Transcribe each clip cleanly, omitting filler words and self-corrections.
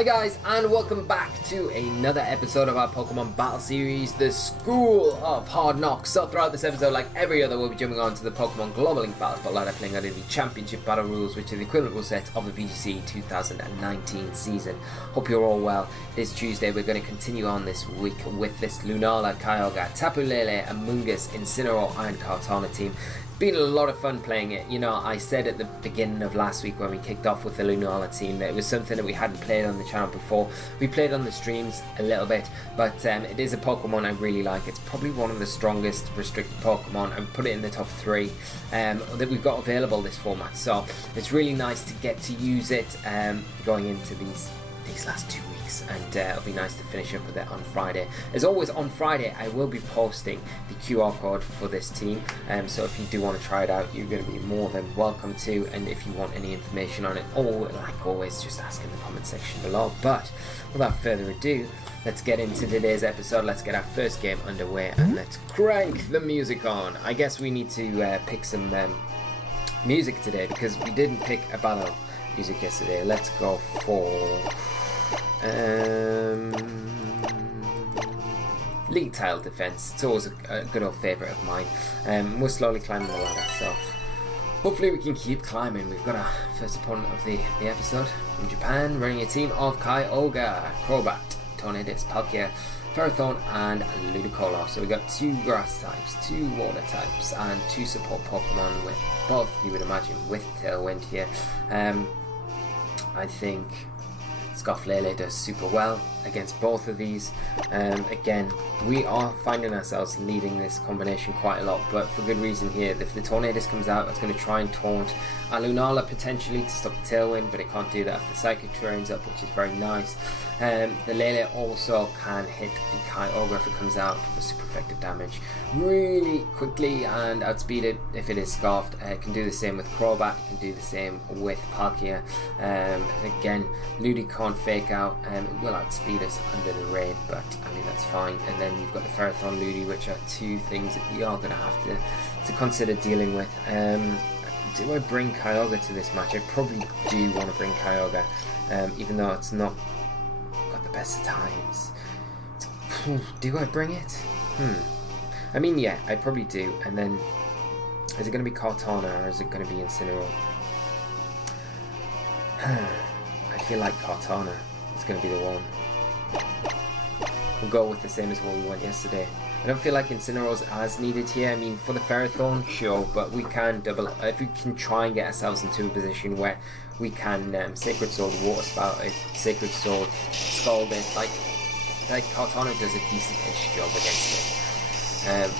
Hi guys, and welcome back to another episode of our Pokemon Battle Series, the School of Hard Knocks. So throughout this episode, like every other, we'll be jumping on to the Pokemon Global Link Battle Spotlight, playing out of the Championship Battle Rules, which are the equivalent rule set of the VGC 2019 season. Hope you're all well. This Tuesday, we're going to continue on this week with this Lunala, Kyogre, Tapu Lele and Incineroar and Kartana team. Been a lot of fun playing it. You know, I said at the beginning of last week when we kicked off with the Lunala team that it was something that we hadn't played on the channel before. We played on the streams a little bit, but it is a Pokemon I really like. It's probably one of the strongest restricted Pokemon. I would put it in the top 3 that we've got available this format, so it's really nice to get to use it going into these last 2 weeks, and it'll be nice to finish up with it on Friday. As always, on Friday I will be posting the QR code for this team, so if you do want to try it out, you're going to be more than welcome to, and if you want any information on it, or like always, just ask in the comment section below. But without further ado, let's get into today's episode. Let's get our first game underway and let's crank the music on. I guess we need to pick some music today because we didn't pick a battle music yesterday. Let's go for League Tile Defense. It's always a good old favourite of mine. We're slowly climbing the ladder, so hopefully we can keep climbing. We've got our first opponent of the episode from Japan, running a team of Kyogre, Crobat, Tornadus, Palkia, Ferrothor and Ludicolo. So we've got 2 grass types, 2 water types and 2 support Pokemon, with both, you would imagine, with Tailwind here. I think Lele does super well against both of these. Again, we are finding ourselves leading this combination quite a lot, but for good reason here. If the Tornadus comes out, it's going to try and taunt our Lunala potentially to stop the Tailwind, but it can't do that if the Psychic Terrain's up, which is very nice. The Lele also can hit the Kyogre if it comes out for super effective damage really quickly and outspeed it if it is Scarfed. It can do the same with Crobat, it can do the same with Palkia. Again, Ludi can't fake out, it will outspeed us under the rain, but I mean that's fine. And then you've got the Ferrothor Ludi, which are 2 things that we are going to have to consider dealing with. Do I bring Kyogre to this match? I probably do want to bring Kyogre, even though it's not got the best of times. Do I bring it? I mean, yeah, I probably do. And then, is it going to be Kartana or is it going to be Incineroar? I feel like Kartana is going to be the one. We'll go with the same as what we went yesterday. I don't feel like Incineroar's as needed here. I mean, for the Ferrothorn, sure, but we can double up. If we can try and get ourselves into a position where we can Sacred Sword, Water Spout it, Sacred Sword, Scald it, like Kartana does a decent-ish job against it.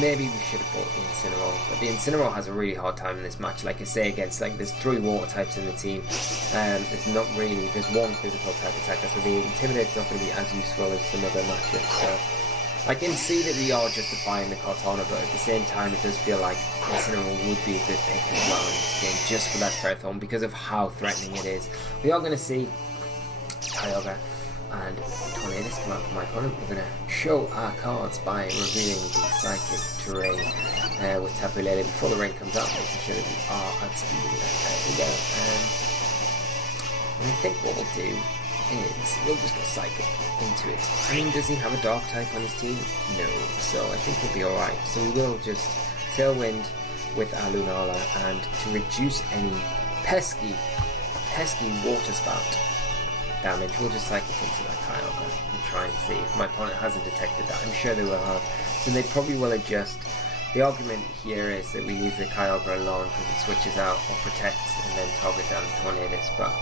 Maybe we should have bought the Incineroar, but the Incineroar has a really hard time in this match. Like I say, against, like, there's 3 water types in the team. There's not really, there's 1 physical type attacker, so the Intimidate's not going to be as useful as some other matchups. So I can see that we are justifying the Kartana, but at the same time, it does feel like Incineroar would be a good pick as well in this game, just for that Ferrothorn, because of how threatening it is. We are going to see Kyogre and Tornadus come out for my opponent. We're going to show our cards by revealing the Psychic Terrain with Tapu Lele before the rain comes out, making sure that we are outspeeding that. There we go. And I think what we'll do is we'll just go Psychic into it. I mean, does he have a Dark type on his team? No, so I think we'll be alright. So we will just Tailwind with our Lunala, and to reduce any pesky Water Spout damage, we'll just Psychic into that Kyogre and try and see if my opponent hasn't detected that. I'm sure they will have, so they probably will adjust. The argument here is that we leave the Kyogre alone because it switches out or protects and then target down the Tornadus, but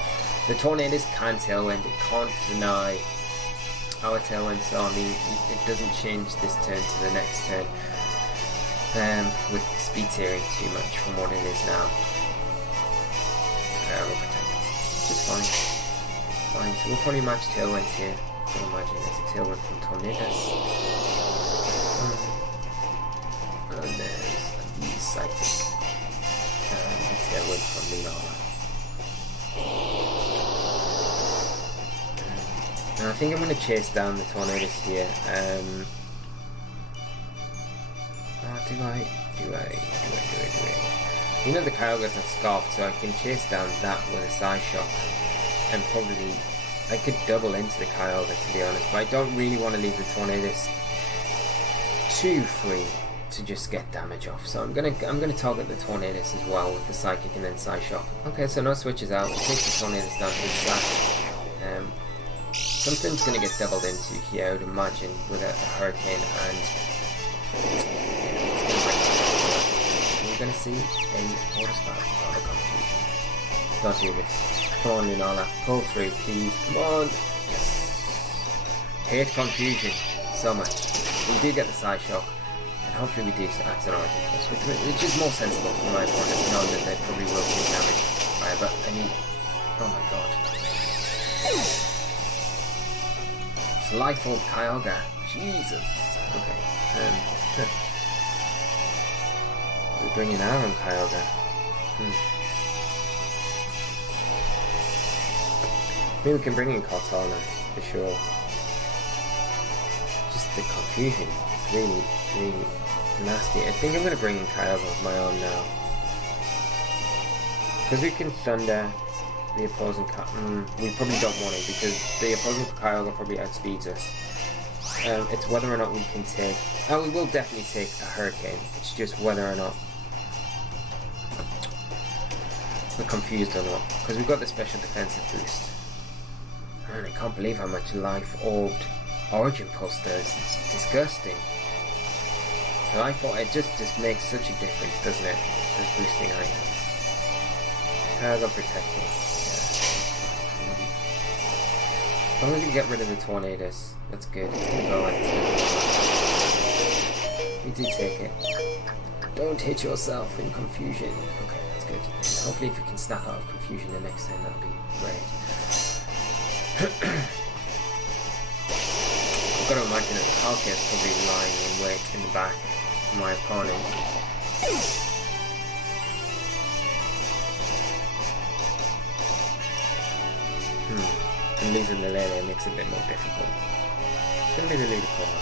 the Tornadus can Tailwind, it can't deny our Tailwind, so I mean it doesn't change this turn to the next turn with speed tiering too much from what it is now. We'll protect it, which is fine. Fine, so we'll probably match Tailwinds here. I can imagine there's a Tailwind from Tornadus. And there's a Psychic. And a Tailwind from Lunala. And I think I'm going to chase down the Tornadus here. Do I? You know the Kyogre's not Scarfed, so I can chase down that with a Psyshock. and probably I could double into the Kyogre, to be honest, but I don't really want to leave the Tornadus too free to just get damage off. So I'm gonna target the Tornadus as well with the Psychic and then SOHK. Okay, so no switches out. We'll take the Tornadus down to the sack. Something's gonna get doubled into here, I would imagine, with a Hurricane, and we're gonna see a Water Spout. Oh, the confusion. Don't do this. Come on, Lunala. Pull through, please. Come on. Yes. Hate confusion so much. We do get the SOHK, and hopefully we do act an Origin Pulse, which is more sensible for my opponent, knowing that they probably will take damage. But I mean, oh my god. It's Life Orb Kyogre. Jesus. Okay. We're bringing Aaron Kyogre. Maybe we can bring in Kartana, for sure. Just the confusion, really, really nasty. I think I'm going to bring in Kyogre of my own now. Because we can Thunder the opposing we probably don't want it, because the opposing Kyogre probably outspeeds us. It's whether or not we can take... Oh, we will definitely take a Hurricane. It's just whether or not we're confused or not. Because we've got the special defensive boost. And I can't believe how much Life Orbed Origin Pulse does. It's disgusting. And I thought it just makes such a difference, doesn't it? The boosting items. Kyogre protecting. Yeah. As long as we get rid of the Tornadus, that's good. It's gonna go like this. We do take it. Don't hit yourself in confusion. Okay, that's good. Hopefully if we can snap out of confusion the next time, that'll be great. I've got to imagine that Palkia is probably lying in wait in the back of my opponent. And losing the Lele makes it a bit more difficult. It's going to be the Ludicolo.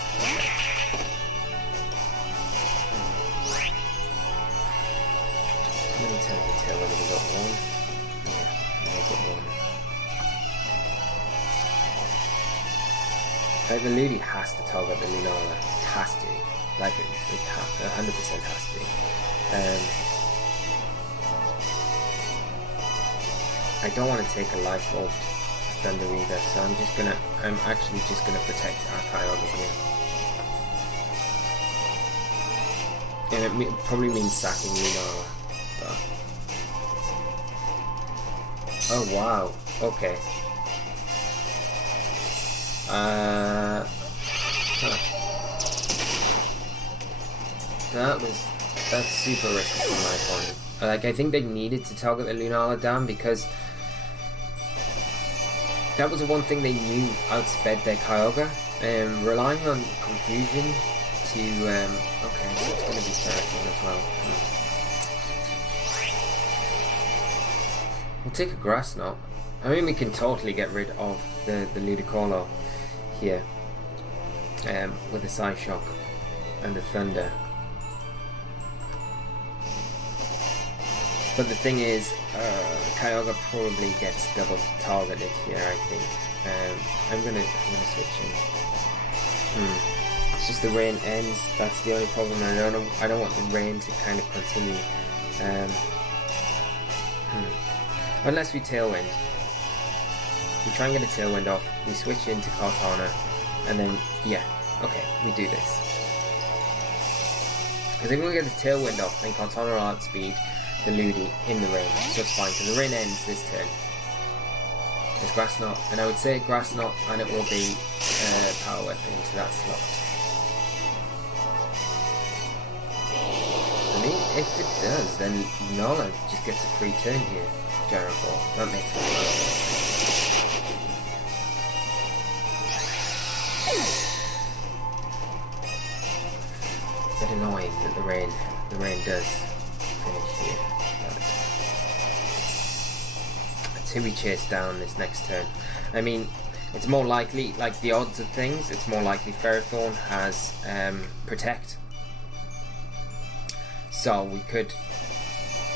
How many times did Tail when we got one? Yeah, I got one. Like the Ludi has to target the Lunala. Has to. Like it 100% has to. I don't want to take a Life Orb Thunder either, so I'm actually just gonna protect our Kyogre here. And it probably means sacking Lunala. But... Oh wow. Okay. That's super risky from my opponent. Like, I think they needed to target the Lunala down because that was the one thing they knew outsped their Kyogre. Relying on confusion to okay, so it's gonna be Ferrothor as well. We'll take a Grass Knot. I mean, we can totally get rid of the Ludicolo here with the SOHK and the Thunder. But the thing is, Kyogre probably gets double targeted here, I think. I'm gonna switch in. It's just the rain ends, that's the only problem. I don't want the rain to kind of continue. Unless we Tailwind. We try and get a Tailwind off, we switch into Kartana, and then, yeah, okay, we do this. Because if we get the Tailwind off, then Kartana will outspeed the Ludi in the rain, so it's fine, because the rain ends this turn. There's Grass Knot, and I would say Grass Knot, and it will be Power Weapon into that slot. I mean, if it does, then Lunala just gets a free turn here. Gyro Ball. That makes a lot of sense. It's a bit annoying that the rain does finish here. Let's see we chase down this next turn. I mean, it's more likely, like the odds of things, it's more likely Ferrothor has Protect. So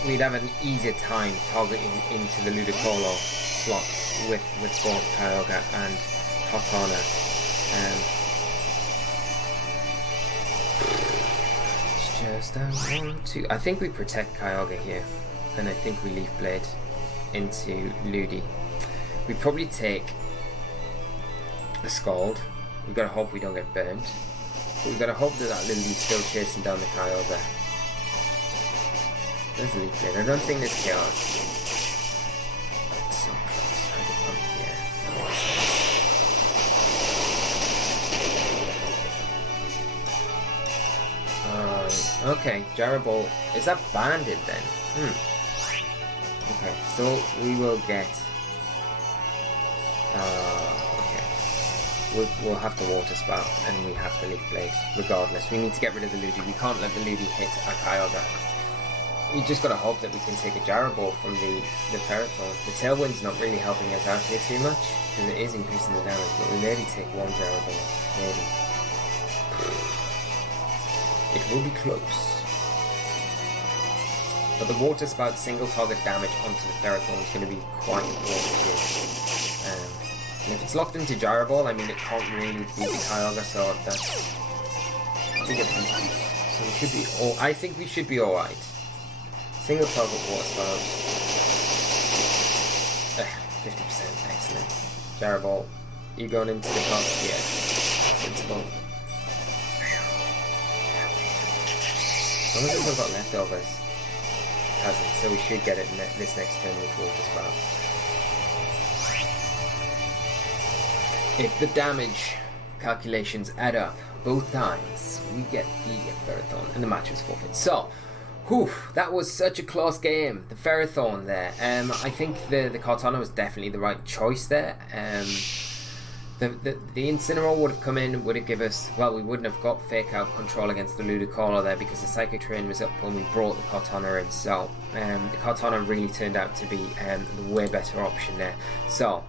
we'd have an easier time targeting into the Ludicolo slot with both Kyogre and Kartana. It's just a 1, 2. I think we protect Kyogre here, and I think we Leaf Blade into Ludi. We probably take a Scald. We've got to hope we don't get burned. But we've got to hope that Ludi's still chasing down the Kyogre. There's a Leaf Blade. I don't think there's Chaos. It's so close. Yeah, that makes sense. Okay, Gyro Ball. Is that banded then? Okay, so we will get... okay. We'll have to Water Spout and we have to Leaf Blade. Regardless, we need to get rid of the Ludi. We can't let the Ludi hit our Kyogre. We just gotta hope that we can take a Gyro Ball from the Ferrothor. The Tailwind's not really helping us out here too much, because it is increasing the damage, but we maybe take one Gyro Ball. Maybe. It will be close. But the Water Spout single target damage onto the Ferrothor is going to be quite important here. And if it's locked into Gyro Ball, I mean it can't really beat the Kyogre, so that's... we get these. So we should be all... I think we should be alright. Single target Water Spout. 50%, excellent. Gyro Ball. You going into the cards? Yeah. Sensible. As long as it's not got leftovers. It hasn't, so we should get it this next turn with Water Spout. If the damage calculations add up both times, we get the Ferrothor, and the match was forfeit. So, whew, that was such a close game. The Ferrothor there. I think the Kartana was definitely the right choice there. The Incineroar would have come in, would have given us, well, we wouldn't have got Fake Out control against the Ludicolo there because the Psychic Terrain was up when we brought the Kartana in. So the Kartana really turned out to be the way better option there. So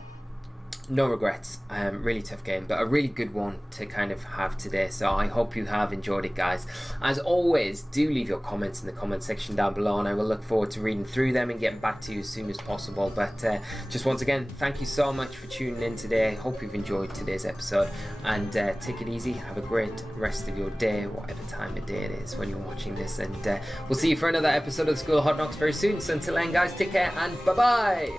no regrets. Really tough game, but a really good one to kind of have today. So I hope you have enjoyed it, guys. As always, do leave your comments in the comment section down below, and I will look forward to reading through them and getting back to you as soon as possible. But just once again, thank you so much for tuning in today. I hope you've enjoyed today's episode, and take it easy. Have a great rest of your day, whatever time of day it is when you're watching this, and we'll see you for another episode of the School of Hard Knocks very soon. So until then, guys, take care and bye bye.